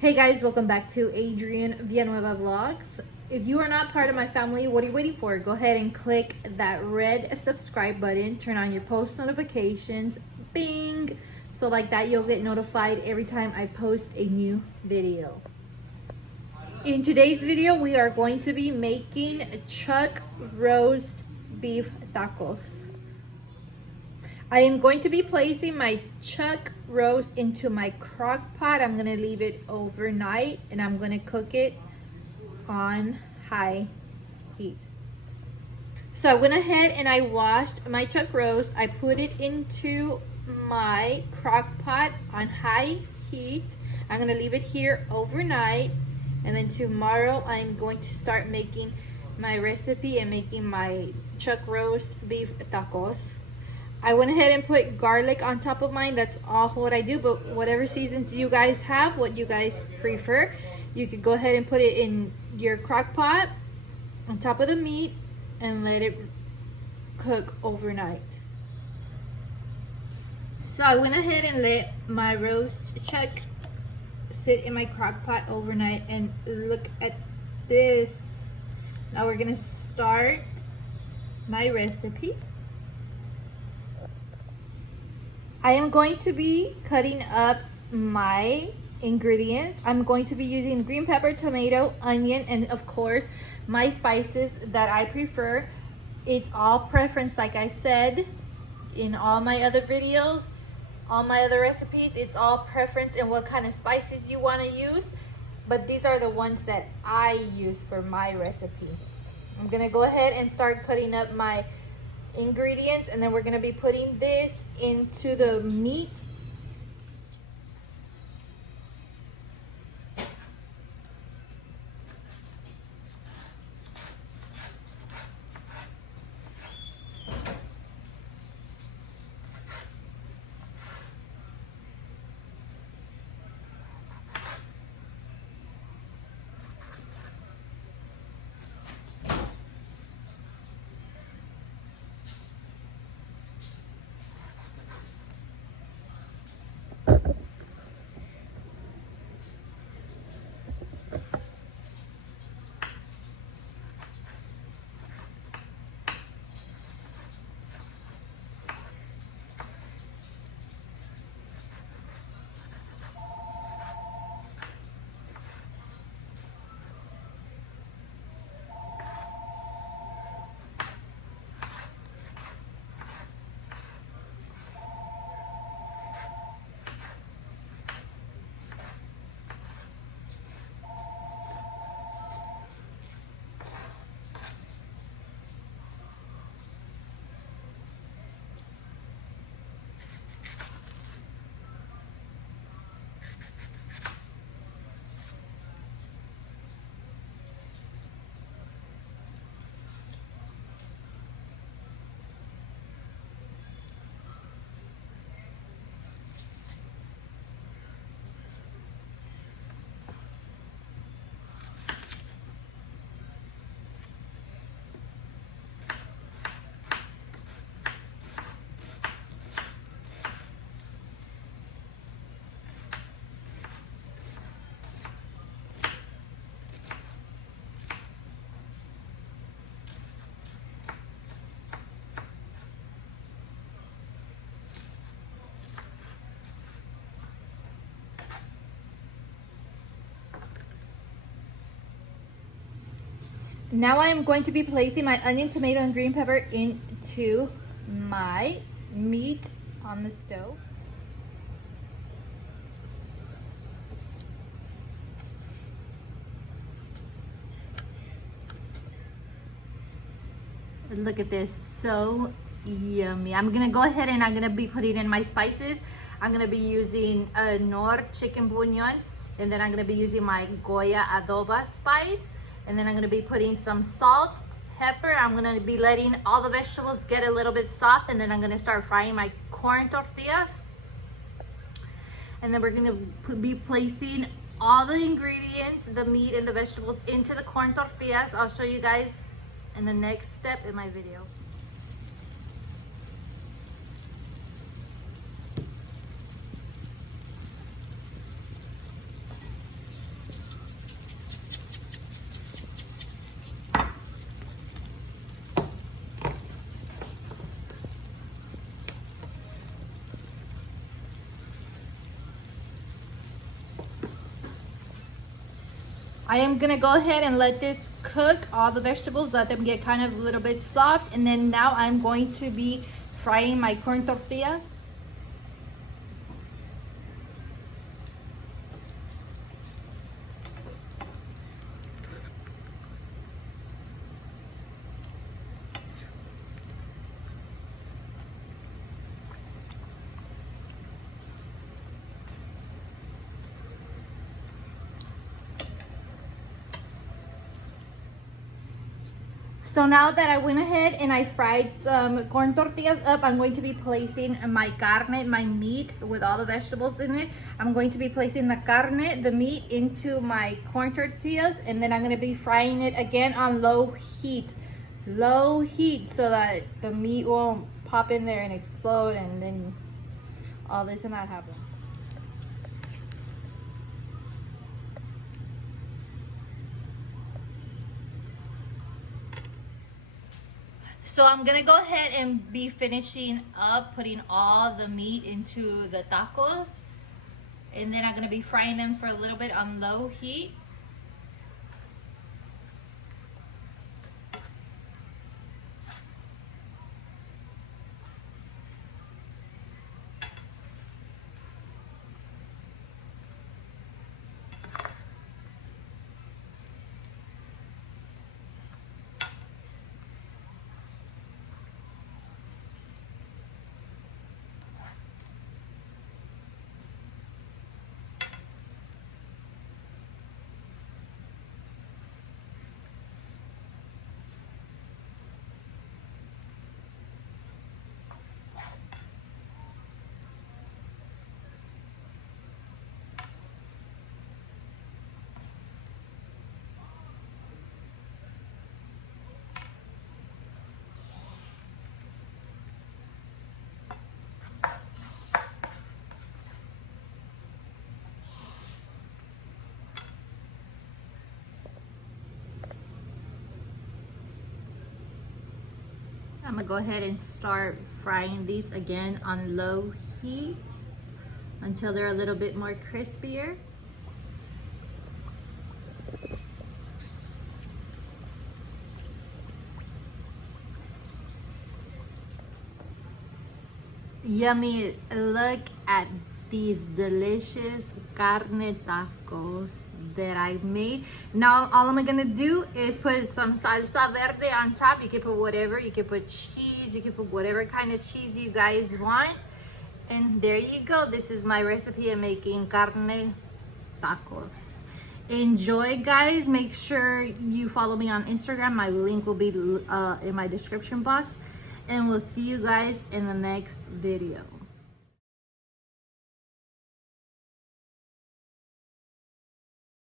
Hey guys, welcome back to Adrian Villanueva Vlogs. If you are not part of my family, what are you waiting for? Go ahead and click that red subscribe button, turn on your post notifications, bing! So like that you'll get notified every time I post a new video. In today's video, we are going to be making chuck roast beef tacos. I am going to be placing my chuck roast into my crock pot. I'm gonna leave it overnight and I'm gonna cook it on high heat. So I went ahead and I washed my chuck roast. I put it into my crock pot on high heat. I'm gonna leave it here overnight, and then tomorrow I'm going to start making my recipe and making my chuck roast beef tacos. I went ahead and put garlic on top of mine. That's all what I do, but whatever seasons you guys have, what you guys prefer, you could go ahead and put it in your crock pot on top of the meat and let it cook overnight. So I went ahead and let my roast chuck sit in my crock pot overnight, and look at this. Now we're gonna start my recipe. I am going to be cutting up my ingredients. I'm going to be using green pepper, tomato, onion, and of course my spices that I prefer. It's all preference, like I said in all my other videos, all my other recipes. It's all preference and what kind of spices you want to use, but these are the ones that I use for my recipe. I'm gonna go ahead and start cutting up my ingredients, and then we're going to be putting this into the meat. Now I am going to be placing my onion, tomato, and green pepper into my meat on the stove. Look at this, so yummy. I'm gonna go ahead and I'm gonna be putting in my spices. I'm gonna be using a Knorr chicken bouillon, and then I'm gonna be using my Goya adoba spice. And then I'm gonna be putting some salt, pepper. I'm gonna be letting all the vegetables get a little bit soft, and then I'm gonna start frying my corn tortillas. And then we're gonna be placing all the ingredients, the meat and the vegetables, into the corn tortillas. I'll show you guys in the next step in my video. I am gonna go ahead and let this cook, all the vegetables, let them get kind of a little bit soft, and then now I'm going to be frying my corn tortillas. So now that I went ahead and I fried some corn tortillas up, I'm going to be placing my carne, my meat with all the vegetables in it. I'm going to be placing the carne, the meat, into my corn tortillas, and then I'm going to be frying it again on low heat. Low heat, so that the meat won't pop in there and explode and then all this and that happen. So I'm gonna go ahead and be finishing up putting all the meat into the tacos, and then I'm gonna be frying them for a little bit on low heat. I'm gonna go ahead and start frying these again on low heat until they're a little bit more crispier. Yummy, look at these delicious carne tacos that I made. Now all I'm gonna do is put some salsa verde on top. You can put whatever, you can put cheese, you can put whatever kind of cheese you guys want. And there you go. This is my recipe of making carne tacos. Enjoy, guys. Make sure you follow me on Instagram. My link will be in my description box. And we'll see you guys in the next video.